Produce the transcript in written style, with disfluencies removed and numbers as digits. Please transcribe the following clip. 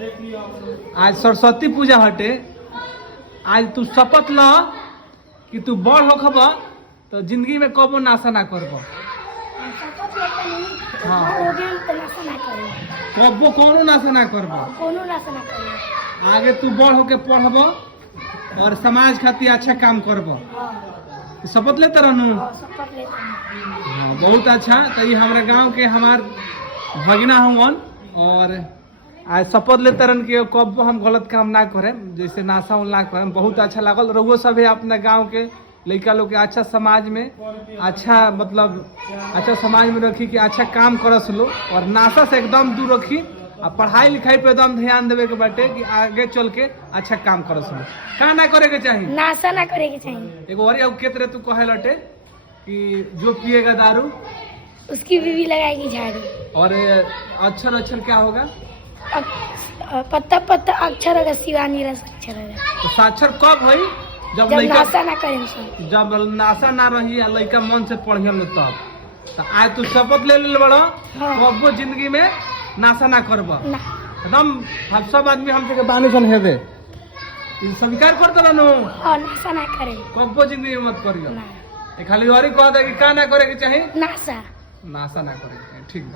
आज सरस्वती पूजा हटे। आज तू शपथ ल कि तू बड़ होखब तो जिंदगी में कबो नाशा ना करब। हाँ कबो कोनो नाशा ना करब। आगे तू बड़ होके पढ़ब और समाज खातिर अच्छा काम करब। शपथ लेते रहनू। हाँ बहुत अच्छा। तो ये हमारा गांव के हमार भगिना हुवन और आज शपथ लेते रहन कि कब हम गलत काम ना करें, जैसे नाशा ना करें। बहुत अच्छा लागल। रहुओ सभी अपने गांव के लड़का लोग के अच्छा समाज में अच्छा मतलब अच्छा समाज में रखी कि अच्छा काम करस लो और नाशा से एकदम दूर रखी और पढ़ाई लिखाई पे एकदम ध्यान देवे के बाटे कि आगे चल के अच्छा काम करस लो। का ना करे के चाहिए? नाशा ना करे के चाहिए। एगो और के तरह तू कहे लटे कि जो पिएगा दारू उसकी बीवी लगाएगी झाड़ू। और अक्षर अक्षर क्या होगा? पत्ता पत्ता अक्षर होगा, शिवानी रस अक्षर होगा। तो साक्षर कब है? जब नाशा ना करें। जब नाशा ना रही लड़का मन से पढ़िए लो तब। तो आज तू शपथ ले ले बड़ो कबो जिंदगी में नाशा ना करब। एकदम हम सब आदमी हम के बानी सन हेबे स्वीकार करते रहनु। नाशा ना करे कबो जिंदगी में मत करियो। खाली और कह दे कि का ना करे के चाहिए? नाशा ना करे के चाहिए। ठीक है।